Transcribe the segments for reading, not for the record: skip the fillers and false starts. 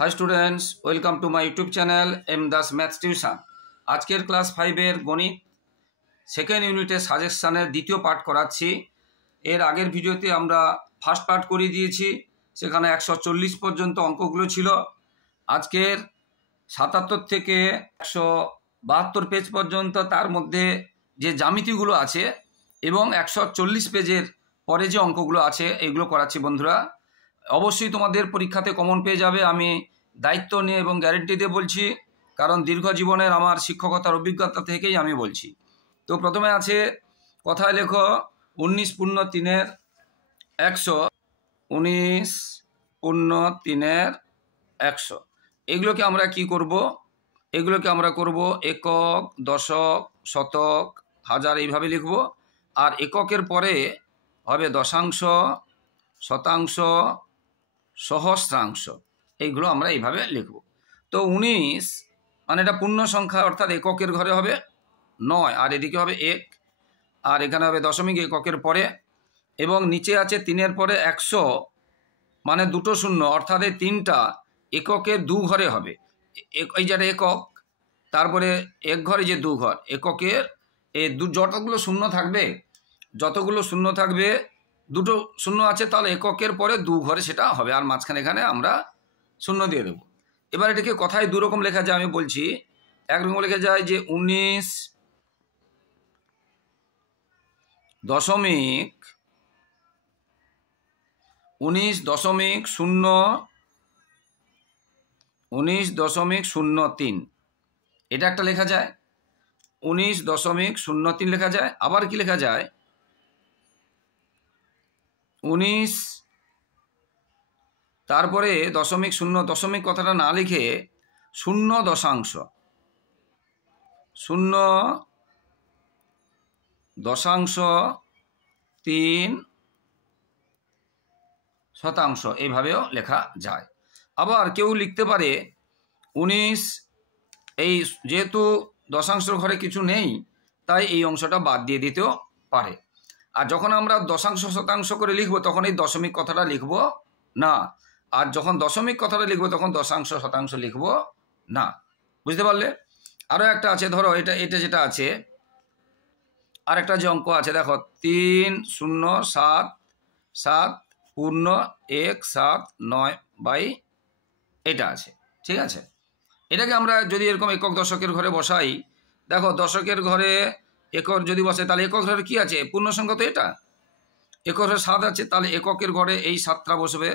High students welcome to my YouTube channel M Das maths tuition. আজকের class 5-এর গণিত second ইউনিটের সাজেশনের দ্বিতীয় পার্ট করাচ্ছি। এর আগের ভিডিওতে আমরা ফার্স্ট পার্ট করিয়ে দিয়েছি, সেখানে 140 পর্যন্ত অঙ্কগুলো ছিল। আজকের 77 থেকে 172 পেজ পর্যন্ত তার মধ্যে যে জ্যামিতিগুলো আছে এবং 140 পেজের পরে যে অঙ্কগুলো আছে এগুলো করাচ্ছি বন্ধুরা। অবশ্যই তোমাদের পরীক্ষাতে কমন পেয়ে যাবে, আমি দায়িত্ব নিয়ে এবং গ্যারেন্টি দিয়ে বলছি, কারণ দীর্ঘ জীবনের আমার শিক্ষকতার অভিজ্ঞতা থেকেই আমি বলছি। তো প্রথমে আছে কথায় লেখো 19 পূর্ণ 3-এর 100, 19 পূর্ণ 3-এর 100। এগুলোকে আমরা কি করব? এগুলোকে আমরা করব একক, দশক, শতক, হাজার এইভাবে লিখব। আর এককের পরে হবে দশাংশ, শতাংশ, সহস্রাংশ, এইগুলো আমরা এইভাবে লিখব। তো 19 মানে এটা পূর্ণ সংখ্যা, অর্থাৎ এককের ঘরে হবে 9, আর এদিকে হবে 1, আর এখানে হবে দশমিক এককের পরে, এবং নিচে আছে 3-এর পরে 100 মানে দুটো শূন্য, অর্থাৎ এই 3টা এককের দু ঘরে হবে। এই যেটা একক, তারপরে এক ঘরে যে দু ঘর, এককের এই যতগুলো শূন্য থাকবে দুটো শূন্য আছে, তাহলে এককের পরে দু ঘরে সেটা হবে, আর মাঝখানে এখানে আমরা শূন্য দিয়ে দেবো। এবার এটাকে কথায় দুরকম লেখা যায়, আমি বলছি। একরকম লেখা যায় যে 19 দশমিক 03, এটা একটা লেখা যায়। 19.03 লেখা যায়। আবার কি লেখা যায়? 19 তারপরে দশমিক শূন্য, দশমিক কথাটা না লিখে 0.3% এইভাবেও লেখা যায়। আবার কেউ লিখতে পারে 19, এই যেহেতু দশাংশের ঘরে কিছু নেই তাই এই অংশটা বাদ দিয়ে দিতেও পারে। আর যখন আমরা দশাংশ শতাংশ করে লিখব তখন এই দশমিক কথাটা লিখব না, আর যখন দশমিক কথাটা লিখব তখন দশাংশ শতাংশ লিখব না। বুঝতে পারলে? আরও একটা আছে, ধরো এটা যেটা আছে, আর একটা যে অঙ্ক আছে দেখো 307 পূর্ণ 179 বাই, এটা আছে। ঠিক আছে, এটাকে আমরা যদি এরকম একক দশকের ঘরে বসাই, দেখো দশকের ঘরে একক যদি বসে তাহলে একক ঘরে কি আছে? পূর্ণ সংখ্যা তো এটা। একক ঘরে 7 আছে, তাহলে এককের ঘরে এই 7টা বসবে,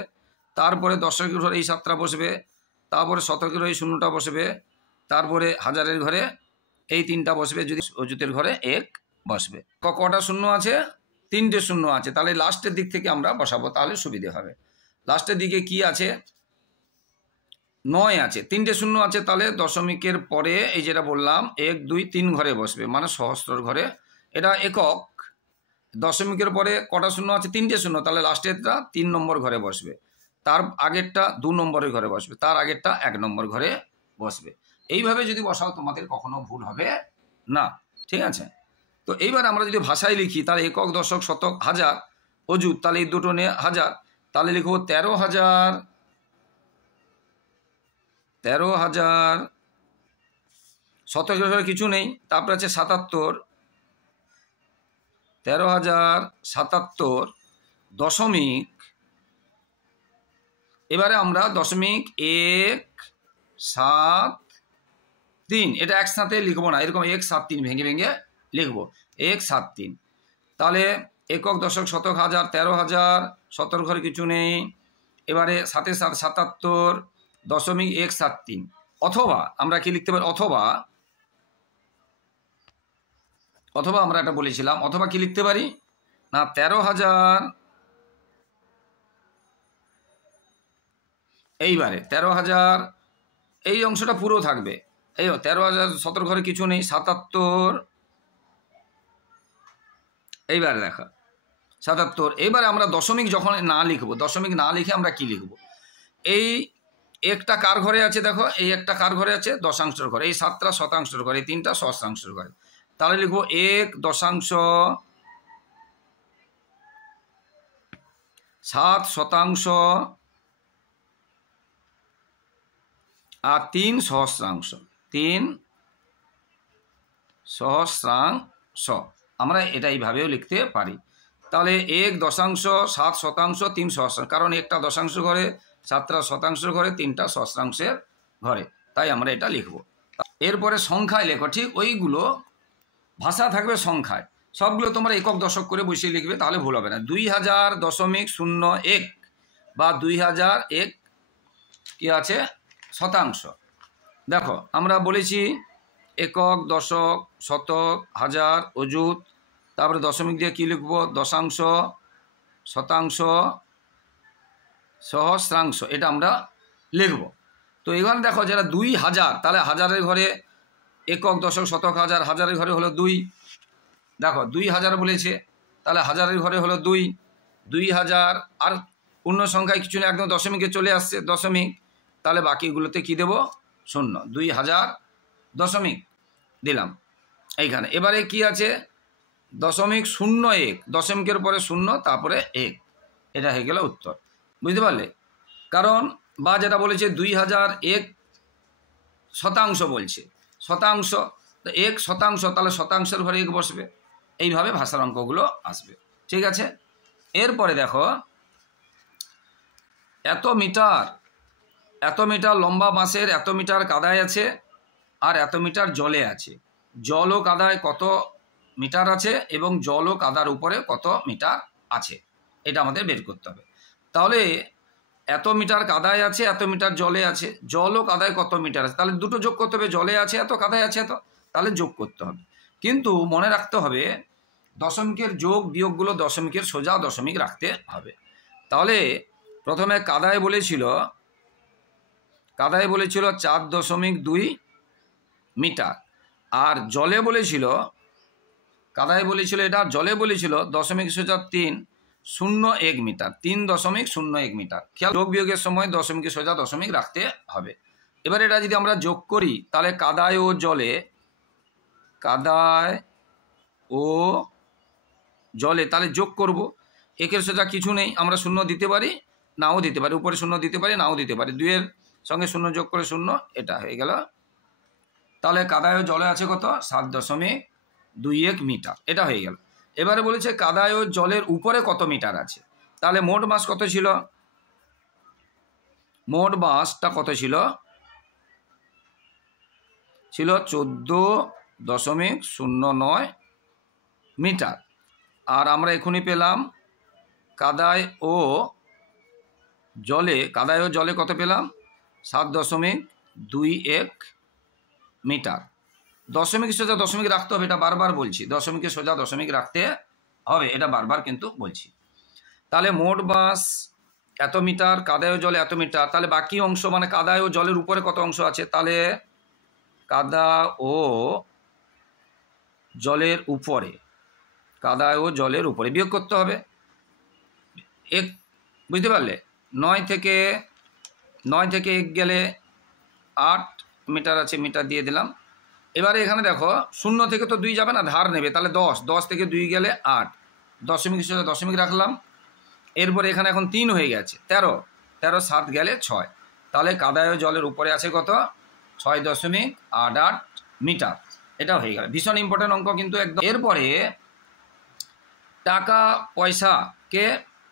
তারপরে দশকের ঘরে এই 7টা বসবে, তারপরে শতকের ঘরে এই 0টা বসবে, তারপরে হাজারের ঘরে এই 3টা বসবে, যদি অযুতের ঘরে 1 বসবে। কটা শূন্য আছে? 3টে শূন্য আছে, তাহলে লাস্টের দিক থেকে আমরা বসাবো, তাহলে সুবিধে হবে। লাস্টের দিকে কি আছে? 9 আছে, 3টে শূন্য আছে, তাহলে দশমিকের পরে এই যেটা বললাম 1, 2, 3 ঘরে বসবে, মানে সহস্রর ঘরে। এটা একক। দশমিকের পরে কটা শূন্য আছে? 3টে শূন্য, তাহলে লাস্টেরটা 3 নম্বর ঘরে বসবে, তার আগেরটা 2 নম্বরের ঘরে বসবে, তার আগেরটা 1 নম্বর ঘরে বসবে। এইভাবে যদি বসাও তোমাদের কখনো ভুল হবে না। ঠিক আছে, তো এইবার আমরা যদি ভাষায় লিখি, তাহলে একক, দশক, শতক, হাজার, অযুত, তাহলে এই দুটো নিয়ে হাজার, তাহলে লিখব 13,000। শতকের ঘরে কিছু নেই, তারপরে আছে 77, 13,077 দশমিক, এবারে আমরা দশমিক 173, এটা একসাথে লিখবো না, এরকম 173 ভেঙে ভেঙে লিখবো 173। তাহলে একক, দশক, শতক, হাজার, 13,000, শতর ঘরে কিছু নেই, এবারে 7 7 77 দশমিক 173। অথবা আমরা কি লিখতে পারি? অথবা আমরা এটা বলেছিলাম, অথবা কি লিখতে পারি না, 13,000, এইবারে 13,000 এই অংশটা পুরো থাকবে। এই 13,000 শতর ঘরে কিছু নেই, 77, এইবারে দেখা 77। এইবারে আমরা দশমিক যখন না লিখব, দশমিক না লিখে আমরা কি লিখব? এই একটা কার ঘরে আছে? দেখো এই একটা কার ঘরে আছে? দশাংশের ঘরে। এই 7টা শতাংশের ঘরে, এই 3টা সহস্রাংশের ঘরে, তাহলে লিখবো 1.7 শতাংশ আর 3 সহস্রাংশ, 3 সহস্রাংশ আমরা এটা এইভাবেও লিখতে পারি। তাহলে 1 দশাংশ 7 শতাংশ 3 সহস্রাংশ, কারণ একটা দশাংশ ঘরে 7টা শতাংশ ঘরে 3টা সহস্রাংশের ঘরে, তাই আমরা এটা লিখব। এরপরে সংখ্যায় লেখো, ঠিক ওইগুলো ভাষা থাকবে সংখ্যায়, সবগুলো তোমরা একক দশক করে বসিয়ে লিখবে, তাহলে ভুল হবে না। 2000.01 বা 2001 কি আছে শতাংশ। দেখো আমরা বলেছি একক, দশক, শতক, হাজার, অযুত, তারপরে দশমিক দিয়ে কী লিখব, দশাংশ, শতাংশ, সহস্রাংশ, এটা আমরা লিখব। তো এখানে দেখো যারা 2000, তাহলে হাজারের ঘরে একক, দশক, শতক, হাজার, হাজারের ঘরে হলো 2। দেখো 2000 বলেছে, তাহলে হাজারের ঘরে হলো 2, 2000, আর পূর্ণ সংখ্যায় কিছু না, একদম দশমিকে চলে আসছে দশমিক, তাহলে বাকিগুলোতে কি দেব, 0। 2000 দশমিক দিলাম এইখানে। এবারে কি আছে 0.01, দশমিকের পরে 0 তারপরে 1, এটা হয়ে গেল উত্তর। বুঝতে পারলে? কারণ বা যেটা বলেছে 2001 শতাংশ বলছে, শতাংশ, তো 1 শতাংশ, তাহলে শতাংশের ঘরে 1 বসবে, এইভাবে ভাষার অঙ্কগুলো আসবে। ঠিক আছে, এরপরে দেখো এত মিটার লম্বা বাঁশের এত মিটার কাদায় আছে আর এত মিটার জলে আছে। জল ও কাদায় কত মিটার আছে এবং জল ও কাদার উপরে কত মিটার আছে, এটা আমাদের বের করতে হবে। তাহলে এত মিটার কাদায় আছে, এত মিটার জলে আছে, জল ও কাদায় কত মিটার আছে, তাহলে দুটো যোগ করতে হবে, জলে আছে এত, কাদায় আছে এত, তাহলে যোগ করতে হবে। কিন্তু মনে রাখতে হবে দশমিকের যোগ বিয়োগগুলো দশমিকের সোজা দশমিক রাখতে হবে। তাহলে প্রথমে কাদায় বলেছিল 4.2 মিটার, আর জলে বলেছিল, কাদায় বলেছিল এটা, জলে বলেছিল 0.301 মিটার, 3.01 মিটার। খেয়াল, যোগ বিয়োগের সময় দশমিকের সোজা দশমিক রাখতে হবে। এবার এটা যদি আমরা যোগ করি, তাহলে কাদায় ও জলে তাহলে যোগ করব, একের সোজা কিছু নেই, আমরা 0 দিতে পারি নাও দিতে পারি, উপরে 0 দিতে পারি নাও দিতে পারি, 2 এর সঙ্গে 0 যোগ করে 0, এটা হয়ে গেল। তাহলে কাদায় ও জলে আছে কত, 7.21 মিটার, এটা হয়ে গেল। এবারে বলেছে কাদায় ও জলের উপরে কত মিটার আছে, তাহলে মোট বাঁশ কত ছিল, মোট বাঁশটা কত ছিল 14.09 মিটার। আর আমরা এখনই পেলাম কাদায় ও জলে কত পেলাম, 7.21 মিটার। দশমিক সোজা দশমিক রাখতে হবে, এটা বারবার বলছি, দশমিকের সোজা দশমিক রাখতে হবে, এটা বারবার কিন্তু বলছি। তাহলে মোট বাঁশ এত মিটার, কাদায় ও জলে এত মিটার, তাহলে বাকি অংশ মানে কাদায় ও জলের উপরে কত অংশ আছে, তাহলে কাদা ও জলের উপরে বিয়োগ করতে হবে। বুঝতে পারলে? 9 থেকে 1 গেলে 8 মিটার আছে, মিটার দিয়ে দিলাম। এবারে এখানে দেখো 0 থেকে তো 2 যাবে না, ধার নেবে, তাহলে 10 থেকে 2 গেলে 8, দশমিক সোজা দশমিক রাখলাম। এরপরে এখানে এখন 3 হয়ে গেছে, 13 7 গেলে 6, তাহলে কাদায় ও জলের উপরে আছে কত, 6.88 মিটার, এটা হয়ে গেল। ভীষণ ইম্পর্টেন্ট অঙ্ক কিন্তু একদম। এরপরে টাকা পয়সাকে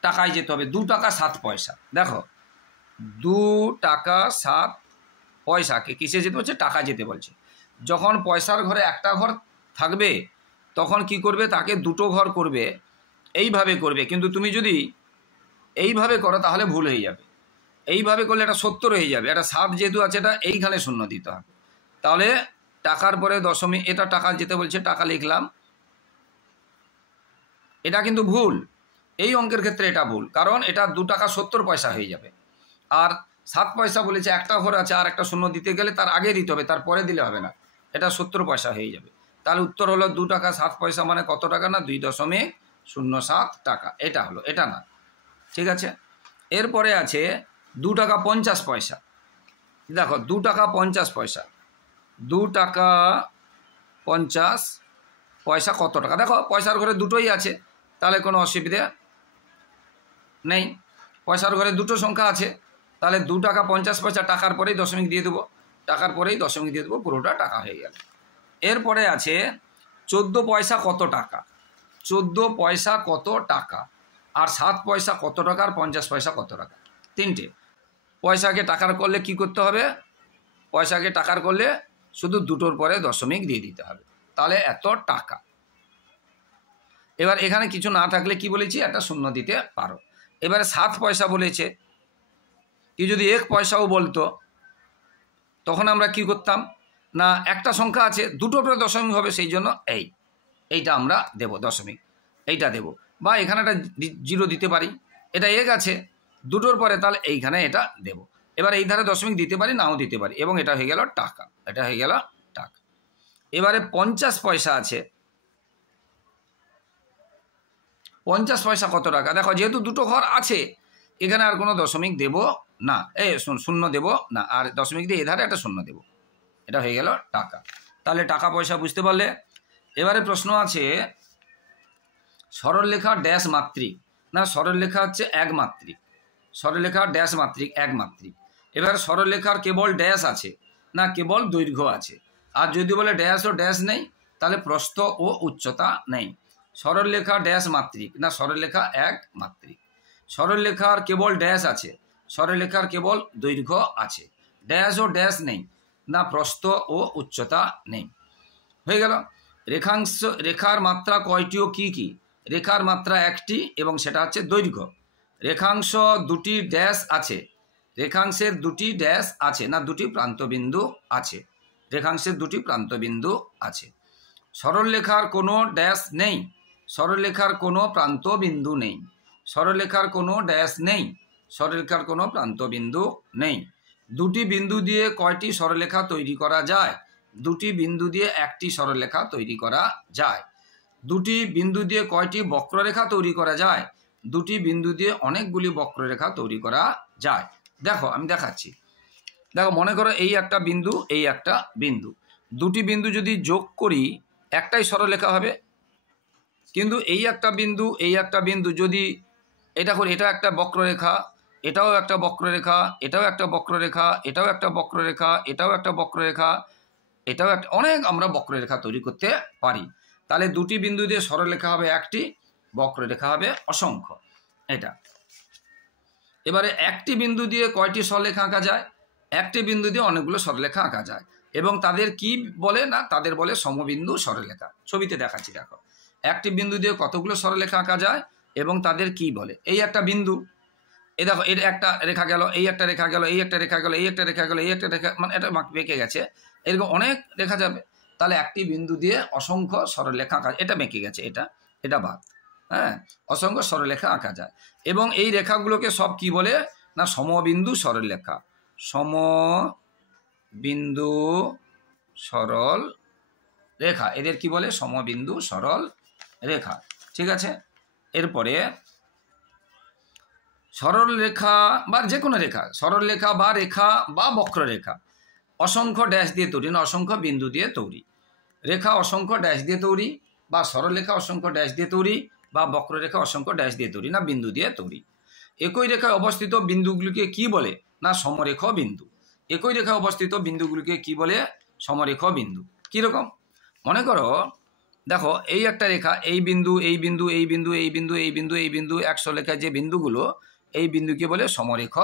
টাকায় যেতে হবে, 2 টাকা 7 পয়সা। দেখো 2 টাকা 7 পয়সাকে কিসে যেতে বলছে, টাকা যেতে বলছে। যখন পয়সার ঘরে একটা ঘর থাকবে তখন কি করবে, তাকে 2টো ঘর করবে, এইভাবে করবে। কিন্তু তুমি যদি এইভাবে করো তাহলে ভুল হয়ে যাবে, এইভাবে করলে এটা 70 হয়ে যাবে, এটা 7 যেহেতু আছে এটা এইখানে 0 দিতে হবে। তাহলে টাকার পরে দশমিক, এটা টাকা যেতে বলছে, টাকা লিখলাম, এটা কিন্তু ভুল, এই অঙ্কের ক্ষেত্রে এটা ভুল, কারণ এটা 2 টাকা 70 পয়সা হয়ে যাবে। আর 7 পয়সা বলেছে, একটা ঘর আছে আর একটা 0 দিতে গেলে তার আগে দিতে হবে, তার পরে দিলে হবে না, এটা 70 পয়সা হয়ে যাবে। তাহলে উত্তর হলো 2 টাকা 7 পয়সা, মানে কত টাকা না, 2.07 টাকা, এটা হলো, এটা না। ঠিক আছে, এরপরে আছে 2 টাকা 50 পয়সা। দেখো 2 টাকা 50 পয়সা, 2 টাকা 50 পয়সা কত টাকা, দেখো পয়সার ঘরে দুটোই আছে, তাহলে কোনো অসুবিধা নেই, পয়সার ঘরে দুটো সংখ্যা আছে, তাহলে 2 টাকা 50 পয়সা, টাকার পরেই দশমিক দিয়ে দেবো, টাকার পরেই দশমিক দিয়ে দেবো, পুরোটা টাকা হয়ে গেল। এরপরে আছে 14 পয়সা কত টাকা, 14 পয়সা কত টাকা, আর 7 পয়সা কত টাকা, আর 50 পয়সা কত টাকা। তিনটে পয়সাকে টাকার করলে কি করতে হবে, পয়সাকে টাকার করলে শুধু দুটোর পরে দশমিক দিয়ে দিতে হবে, তাহলে এত টাকা। এবার এখানে কিছু না থাকলে কি বলেছি, একটা শূন্য দিতে পারো। এবারে 7 পয়সা বলেছে, কি যদি 1 পয়সাও বলতো তখন আমরা কি করতাম, না একটা সংখ্যা আছে দুটোর পরে দশমিক হবে, সেই জন্য এইটা আমরা দেব দশমিক, এইটা দেব। বা এখানে একটা 0 দিতে পারি, এটা 1 আছে দুটোর পরে, তাহলে এইখানে এটা দেব। এবার এই ধারে দশমিক দিতে পারি, নাও দিতে পারি, এবং এটা হয়ে গেল টাকা, এটা হয়ে গেল টাকা। এবারে 50 পয়সা আছে, 50 পয়সা কত টাকা। দেখো যেহেতু দুটো ঘর আছে, এখানে আর কোনো দশমিক দেব না, শূন্য দেব না, আর দশমিক দিয়ে এধারে একটা শূন্য দেব, এটা হয়ে গেল টাকা। তাহলে টাকা পয়সা বুঝতে পারলে। এবারে প্রশ্ন আছে সরলরেখা ড্যাশ মাত্রিক, না সরলরেখা হচ্ছে একমাত্রিক, সরলরেখা ড্যাশ মাত্রিক একমাত্রিক। এবার সরলরেখার কেবল ড্যাশ আছে, না কেবল দৈর্ঘ্য আছে। আর যদি বলে ড্যাশ ও ড্যাশ নেই, তাহলে প্রস্থ ও উচ্চতা নেই। সরলরেখা ড্যাশ মাত্রিক, না সরলরেখা এক মাত্রিক। সরলরেখার কেবল ড্যাশ আছে, সরলরেখার কেবল দৈর্ঘ্য আছে, ড্যাশ ও ড্যাশ নেই, না প্রস্থ ও উচ্চতা নেই। হয়ে গেল। রেখাংশ, রেখার মাত্রা কয়টি ও কি কি, রেখার মাত্রা একটি এবং সেটা হচ্ছে দৈর্ঘ্য। রেখাংশ দুটি ড্যাশ আছে, রেখাংশের দুটি ড্যাশ আছে, না দুটি প্রান্তবিন্দু আছে, রেখাংশের দুটি প্রান্তবিন্দু আছে। সরলরেখার কোনো ড্যাশ নেই, সরলরেখার কোনো প্রান্তবিন্দু নেই, সরলরেখার কোনো ড্যাশ নেই, সরলরেখার কোনো প্রান্তবিন্দু নেই। দুটি বিন্দু দিয়ে কয়টি সরলরেখা তৈরি করা যায়, দুটি বিন্দু দিয়ে একটি সরলরেখা তৈরি করা যায়। দুটি বিন্দু দিয়ে কয়টি বক্ররেখা তৈরি করা যায়, দুটি বিন্দু দিয়ে অনেকগুলি বক্ররেখা তৈরি করা যায়। দেখো আমি দেখাচ্ছি, দেখো মনে করো এই একটা বিন্দু, এই একটা বিন্দু, দুটি বিন্দু যদি যোগ করি একটাই সরলরেখা হবে। কিন্তু এই একটা বিন্দু, এই একটা বিন্দু যদি এটা করি, এটা একটা বক্ররেখা, এটাও একটা বক্ররেখা, এটাও একটা বক্ররেখা, এটাও একটা বক্ররেখা, এটাও একটা বক্ররেখা, এটাও একটা, অনেক আমরা বক্ররেখা তৈরি করতে পারি। তাহলে দুটি বিন্দু দিয়ে সরলরেখা হবে একটি, বক্ররেখা হবে অসংখ্য। এটা এবারে একটি বিন্দু দিয়ে কয়টি সরলরেখা আঁকা যায়, একটি বিন্দু দিয়ে অনেকগুলো সরলরেখা আঁকা যায়, এবং তাদের কি বলে, না তাদের বলে সমবিন্দু সরলরেখা। ছবিতে দেখাচ্ছি, দেখো একটি বিন্দু দিয়ে কতগুলো সরলরেখা আঁকা যায় এবং তাদের কি বলে। এই একটা বিন্দু, এই দেখো এর একটা রেখা গেল, এই একটা রেখা গেল, এই একটা রেখা গেল, এই একটা রেখা গেল, এই একটা রেখা, মানে এটা বেঁকে গেছে, এরকম অনেক রেখা যাবে। তাহলে একটি বিন্দু দিয়ে অসংখ্য সরলরেখা আঁকা, এটা বেঁকে গেছে, এটা বাদ, হ্যাঁ, অসংখ্য সরলরেখা আঁকা যায়। এবং এই রেখাগুলোকে সব কি বলে, না সমবিন্দু সরলরেখা, সমবিন্দু সরল রেখা, এদের কি বলে, সমবিন্দু সরল রেখা। ঠিক আছে। এরপরে সরল রেখা বা যে কোনো রেখা, সরল রেখা বা রেখা বা বক্ররেখা অসংখ্য ড্যাশ দিয়ে তৈরি, না অসংখ্য বিন্দু দিয়ে তৈরি। রেখা অসংখ্য ড্যাশ দিয়ে তৈরি, বা সরলরেখা অসংখ্য ড্যাশ দিয়ে তৈরি, বা বক্ররেখা অসংখ্য ড্যাশ দিয়ে তৈরি, না বিন্দু দিয়ে তৈরি। একই রেখায় অবস্থিত বিন্দুগুলিকে কি বলে, না সমরেখ বিন্দু। একই রেখায় অবস্থিত বিন্দুগুলিকে কি বলে, সমরেখ বিন্দু। কীরকম, মনে করো দেখো এই একটা রেখা, এই বিন্দু, এই বিন্দু, এই বিন্দু, এই বিন্দু, এই বিন্দু, এই বিন্দু, একশো রেখায় যে বিন্দুগুলো, এই বিন্দুকে বলে সমরেখ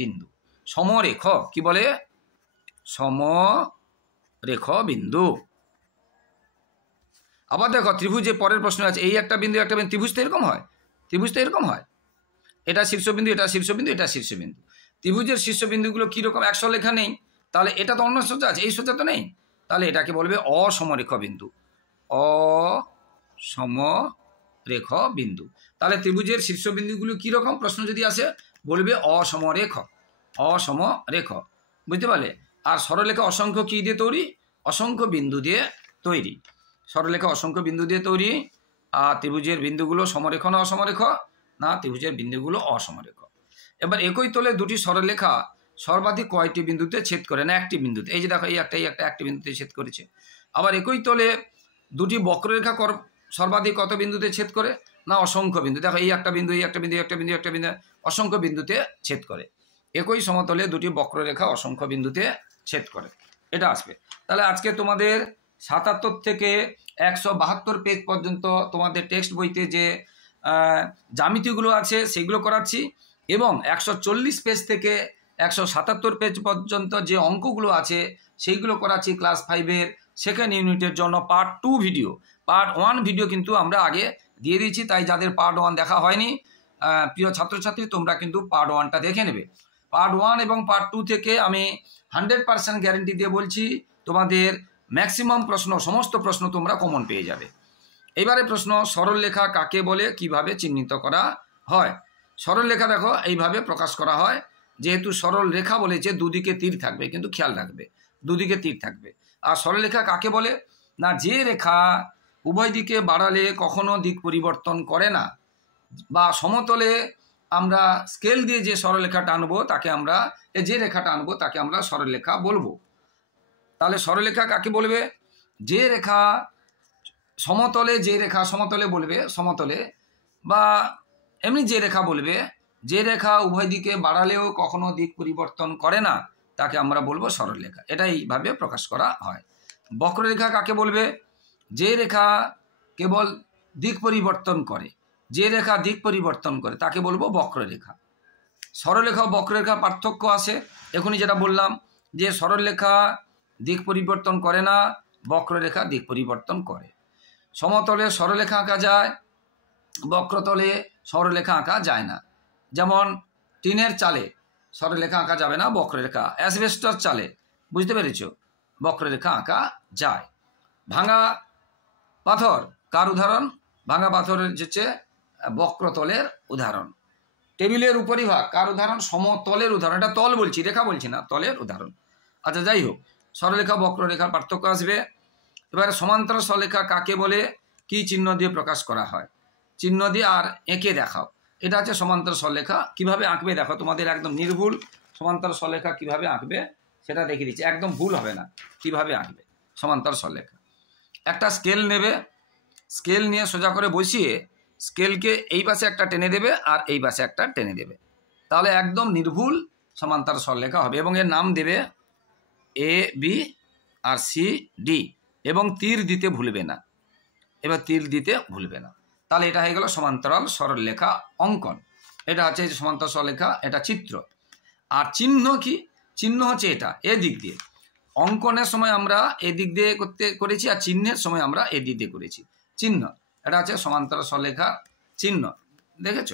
বিন্দু। সমরেখ কি বলে, সমরেখ বিন্দু। আবার দেখো ত্রিভুজে পরের প্রশ্ন আছে, এই একটা বিন্দু, একটা বিন্দু, ত্রিভুজ তো এরকম হয়, ত্রিভুজ তো এরকম হয়, এটা শীর্ষবিন্দু, এটা শীর্ষবিন্দু, এটা শীর্ষবিন্দু। ত্রিভুজের শীর্ষবিন্দুগুলো কীরকম, একশো লেখা নেই, তাহলে এটা তো অন্য সোজা আছে, এই সোজা তো নেই, তাহলে এটাকে বলবে অসমরেখ বিন্দু, অসমরেখ বিন্দু। তাহলে ত্রিভুজের শীর্ষবিন্দুগুলো কীরকম, প্রশ্ন যদি আসে বলবে অসমরেখ, অসমরেখ, বুঝতে পারলে। আর সরলরেখা অসংখ্য কী দিয়ে তৈরি, অসংখ্য বিন্দু দিয়ে তৈরি। সরলরেখা অসংখ্য বিন্দু দিয়ে তৈরি। আর ত্রিভুজের বিন্দুগুলো সমরেখ না অসমরেখ, না ত্রিভুজের বিন্দুগুলো অসমরেখ। এবার একই তলে দুটি সরলরেখা সর্বাধিক কয়টি বিন্দুতে ছেদ করে, না একটি বিন্দুতে। এই যে দেখো এই একটা একটি বিন্দুতে ছেদ করেছে। আবার একই তলে দুটি বক্ররেখা সর্বাধিক কত বিন্দুতে ছেদ করে, না অসংখ্য বিন্দু। দেখো এই একটা বিন্দু, এই একটা বিন্দু, একটা বিন্দু, একটা বিন্দু, অসংখ্য বিন্দুতে ছেদ করে। একই সমতলে দুটি বক্ররেখা অসংখ্য বিন্দুতে ছেদ করে, এটা আসবে। তাহলে আজকে তোমাদের 77 থেকে 172 পেজ পর্যন্ত তোমাদের টেক্সট বইতে যে জ্যামিতিগুলো আছে সেগুলো করাচ্ছি, এবং 140 পেজ থেকে 177 পেজ পর্যন্ত যে অঙ্কগুলো আছে সেইগুলো করাচ্ছি ক্লাস 5-এর সেকেন্ড ইউনিটের জন্য পার্ট 2 ভিডিও। পার্ট 1 ভিডিও কিন্তু আমরা আগে দিয়ে দিয়েছি, তাই যাদের পার্ট 1 দেখা হয়নি প্রিয় ছাত্রছাত্রী তোমরা কিন্তু পার্ট 1টা দেখে নেবে। পার্ট 1 এবং পার্ট 2 থেকে আমি 100% গ্যারেন্টি দিয়ে বলছি তোমাদের ম্যাক্সিমাম প্রশ্ন, সমস্ত প্রশ্ন তোমরা কমন পেয়ে যাবে। এবারে প্রশ্ন, সরলরেখা কাকে বলে, কিভাবে চিহ্নিত করা হয়? সরলরেখা দেখো এইভাবে প্রকাশ করা হয়, যেহেতু সরল রেখা বলেছে দুদিকে তীর থাকবে, কিন্তু খেয়াল রাখবে দুদিকে তীর থাকবে। আর সরলরেখা কাকে বলে না, যে রেখা উভয় দিকে বাড়ালে কখনো দিক পরিবর্তন করে না, বা সমতলে আমরা স্কেল দিয়ে যে সরলরেখা টানবো তাকে আমরা, যে রেখাটা আনবো তাকে আমরা সরলরেখা বলবো। তাহলে সরলরেখা কাকে বলবে? যে রেখা সমতলে, যে রেখা সমতলে বলবে সমতলে, বা এমনি যে রেখা বলবে, যে রেখা উভয় দিকে বাড়ালেও কখনো দিক পরিবর্তন করে না তাকে আমরা বলবো সরলরেখা। এটা এইভাবে প্রকাশ করা হয়। বক্ররেখা কাকে বলবে? যে রেখা কেবল দিক পরিবর্তন করে, যে রেখা দিক পরিবর্তন করে তাকে বলবো বক্ররেখা। সরলরেখা ও বক্ররেখা পার্থক্য আছে, এখনই যেটা বললাম যে সরলরেখা দিক পরিবর্তন করে না, বক্ররেখা দিক পরিবর্তন করে। সমতলে সরলরেখা আঁকা যায়, বক্রতলে সরলরেখা আঁকা যায় না। যেমন টিনের চালে সরলরেখা আঁকা যাবে না, বক্ররেখা। অ্যাসবেস্টর চালে, বুঝতে পেরেছ, বক্ররেখা আঁকা যায়। ভাঙা পাথর কার উদাহরণ? ভাঙা পাথরের হচ্ছে বক্রতলের উদাহরণ। টেবিলের উপরিভাগ কার উদাহরণ? সমতলের উদাহরণ। এটা তল বলছি, রেখা বলছি না, তলের উদাহরণ। আচ্ছা যাই হোক, সরলরেখা বক্ররেখার পার্থক্য আসবে। এবারে সমান্তরাল সরলরেখা কাকে বলে, কি চিহ্ন দিয়ে প্রকাশ করা হয়? চিহ্ন দিয়ে আর এঁকে দেখাও। এটা হচ্ছে সমান্তরাল সরলরেখা। কিভাবে আঁকবে দেখো, তোমাদের একদম নির্ভুল সমান্তরাল সরলরেখা কিভাবে আঁকবে সেটা দেখিয়ে দিচ্ছি, একদম ভুল হবে না কিভাবে আঁকবে সমান্তরাল সরলরেখা। একটা স্কেল নেবে, স্কেল নিয়ে সোজা করে বসিয়ে স্কেলকে এই পাশে একটা টেনে দেবে আর এই পাশে একটা টেনে দেবে, তাহলে একদম নির্ভুল সমান্তরাল সরলরেখা হবে। এবং এর নাম দেবে A B R C D, এবং তীর দিতে ভুলবে না। এবার তীর দিতে ভুলবে না। তাহলে এটা হয়ে গেল সমান্তরাল সরলরেখা অঙ্কন। এটা হচ্ছে সমান্তরাল সরলরেখা, এটা চিত্র। আর চিহ্ন কি? চিহ্ন হচ্ছে এটা, এদিক দিয়ে। অঙ্কনের সময় আমরা এদিক দিয়ে করেছি, আর চিহ্নের সময় আমরা এদিক দিয়ে করেছি। চিহ্ন, এটা হচ্ছে সমান্তরাল সরলরেখা চিহ্ন, দেখেছ?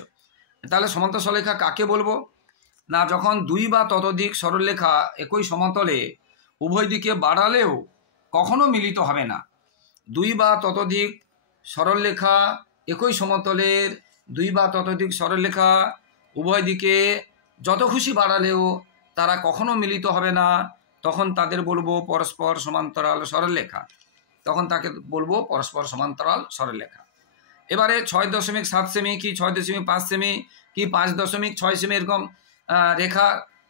তাহলে সমান্তরাল সরলরেখা কাকে বলবো না, যখন দুই বা ততোধিক সরলরেখা একই সমতলে উভয় দিকে বাড়ালেও কখনো মিলিত হবে না। দুই বা ততোধিক সরলরেখা একই সমতলের, দুই বা ততোধিক সরলরেখা উভয় দিকে যত খুশি বাড়ালেও তারা কখনো মিলিত হবে না, তখন তাদের বলবো পরস্পর সমান্তরাল সরলরেখা। তখন তাকে বলবো পরস্পর সমান্তরাল সরলরেখা। এবারে 6.7 সেমি কি 6.5 সেমি কি 5.6 সেমি এরকম রেখা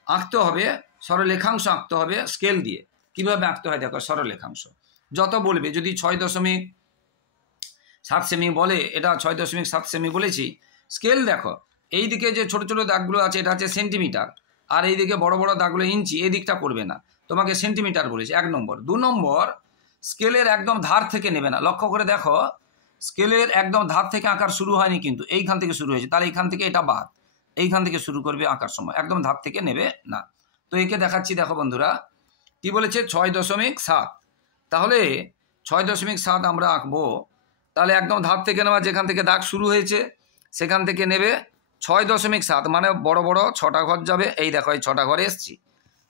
আঁকতে হবে, সরলরেখাংশ আঁকতে হবে স্কেল দিয়ে। কিভাবে আঁকতে হয় দেখো, সরলরেখাংশ যত বলবে, যদি 6.7 সেমি বলে, এটা 6.7 সেমি বলেছি, স্কেল দেখো এই দিকে যে ছোট ছোট দাগগুলো আছে এটা হচ্ছে সেন্টিমিটার, আর এই দিকে বড় বড় দাগগুলো ইঞ্চি, এই দিকটা করবে না, তোমাকে সেন্টিমিটার বলেছে 1 নম্বর। 2 নম্বর, স্কেলের একদম ধার থেকে নেবে না। লক্ষ্য করে দেখো, স্কেলের একদম ধার থেকে আঁকার শুরু হয়নি, কিন্তু এইখান থেকে শুরু হয়েছে, তাহলে এইখান থেকে এটা বাদ, এইখান থেকে শুরু করবে আঁকার সময়, একদম ধার থেকে নেবে না। তো একে দেখাচ্ছি, দেখো বন্ধুরা কি বলেছে, 6.7। তাহলে 6.7 আমরা আঁকবো, তাহলে একদম ধার থেকে নেওয়া, যেখান থেকে দাগ শুরু হয়েছে সেখান থেকে নেবে 6.7, মানে বড় বড় 6টা ঘর যাবে। এই দেখো এই 6টা ঘরে এসছি,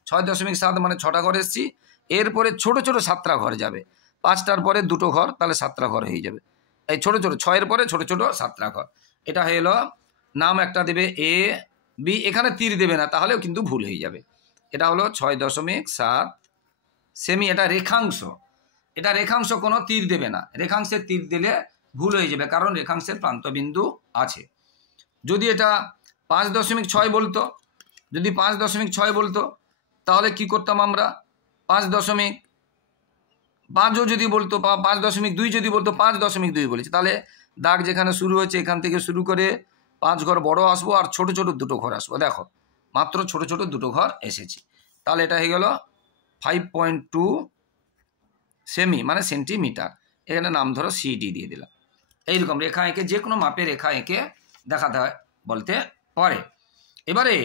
6.7 মানে 6টা ঘর এসছি। এরপরে ছোট ছোট 7টা ঘর যাবে, 5টার পরে 2টো ঘর, তাহলে 7টা ঘর হয়ে যাবে। এই ছোট ছোট 6-এর পরে ছোট ছোট 7টা ঘর, এটা হয়ে এলো। নাম একটা দেবে এ বি, এখানে তীর দেবে না, তাহলেও কিন্তু ভুল হয়ে যাবে। এটা হলো 6.7 সেমি, এটা রেখাংশ। এটা রেখাংশ, কোনো তীর দেবে না, রেখাংশের তীর দিলে ভুল হয়ে যাবে, কারণ রেখাংশের প্রান্তবিন্দু আছে। যদি এটা 5.6 বলতো, যদি 5.6 বলতো তাহলে কি করতাম আমরা, 5.5ও যদি বলতো, বা 5.2 যদি বলতো, 5.2 বলেছে, তাহলে দাগ যেখানে শুরু হয়েছে এখান থেকে শুরু করে 5 ঘর বড় আসবো, আর ছোট ছোট 2টো ঘর আসবো। দেখো মাত্র ছোট ছোট 2টো ঘর এসেছি, তাহলে এটা হয়ে গেল 5.2 সেমি মানে সেন্টিমিটার, এখানে নাম ধরো সিডি দিয়ে দিলাম। এইরকম রেখা এঁকে যে কোনো মাপের রেখা এঁকে দেখাতে হয় বলতে পারে। এবারে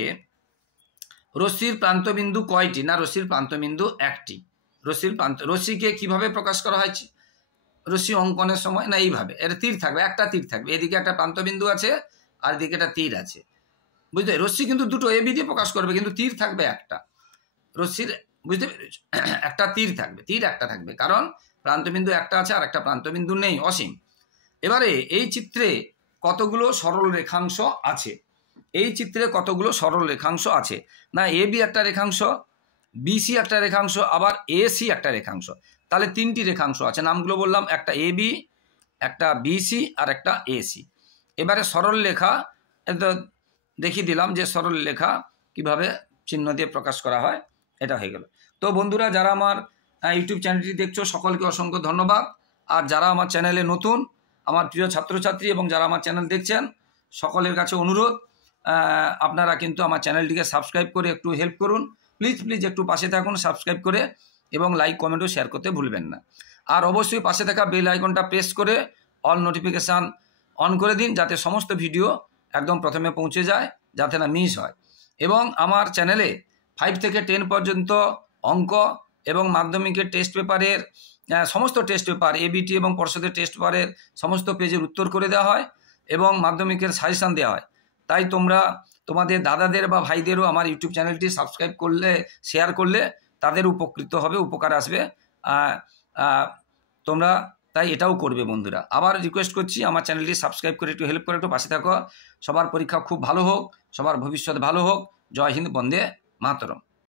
রশ্মির প্রান্তবিন্দু কয়টি? না, রশ্মির প্রান্তবিন্দু একটি। রশ্মিকে কিভাবে প্রকাশ করা হয়েছে রশ্মি অঙ্কনের সময়? না এইভাবে, এটা তীর থাকবে, একটা তীর থাকবে, এদিকে একটা প্রান্তবিন্দু আছে আর এদিকে একটা তীর আছে, বুঝতে? রশ্মি কিন্তু দুটো এবি দিয়ে প্রকাশ করবে, কিন্তু তীর থাকবে একটা রশ্মির, বুঝতে পেরেছ? একটা তীর থাকবে, তীর একটা থাকবে, কারণ প্রান্তবিন্দু একটা আছে আর একটা প্রান্তবিন্দু নেই, অসীম। এবারে এই চিত্রে কতগুলো সরল রেখাংশ আছে? এই চিত্রে কতগুলো সরল রেখাংশ আছে? না, এ বি একটা রেখাংশ, বিসি একটা রেখাংশ, আবার এসি একটা রেখাংশ, তাহলে তিনটি রেখাংশ আছে। নামগুলো বললাম, একটা এ বি, একটা বিসি আর একটা এসি। এবারে সরল রেখা দেখিয়ে দিলাম যে সরল রেখা কিভাবে চিহ্ন দিয়ে প্রকাশ করা হয়, এটা হয়ে গেল। তো বন্ধুরা, যারা আমার ইউটিউব চ্যানেলটি দেখছো সকলকে অসংখ্য ধন্যবাদ। আর যারা আমার চ্যানেলে নতুন, আমার প্রিয় ছাত্রছাত্রী এবং যারা আমার চ্যানেল দেখছেন, সকলের কাছে অনুরোধ, আপনারা কিন্তু আমার চ্যানেলটিকে সাবস্ক্রাইব করে একটু হেল্প করুন। প্লিজ একটু পাশে থাকুন সাবস্ক্রাইব করে, এবং লাইক কমেন্টও শেয়ার করতে ভুলবেন না। আর অবশ্যই পাশে থাকা বেল আইকনটা প্রেস করে অল নোটিফিকেশান অন করে দিন, যাতে সমস্ত ভিডিও একদম প্রথমে পৌঁছে যায়, যাতে না মিস হয়। এবং আমার চ্যানেলে 5 থেকে 10 পর্যন্ত অঙ্ক এবং মাধ্যমিকের টেস্ট পেপারের সমস্ত টেস্ট পেপার, এবিটি এবং পর্ষদের টেস্ট পেপারের সমস্ত পেজের উত্তর করে দেওয়া হয় এবং মাধ্যমিকের সাজেশান দেওয়া হয়। তাই তোমরা তোমাদের দাদাদের বা ভাইদেরও আমার ইউটিউব চ্যানেলটি সাবস্ক্রাইব করলে, শেয়ার করলে তাদের উপকৃত হবে, উপকার আসবে। তোমরা তাই এটাও করবে বন্ধুরা। আবার রিকোয়েস্ট করছি, আমার চ্যানেলটি সাবস্ক্রাইব করে একটু হেল্প করে একটু পাশে থাকো। সবার পরীক্ষা খুব ভালো হোক, সবার ভবিষ্যৎ ভালো হোক। জয় হিন্দ, বন্দে মাতরম।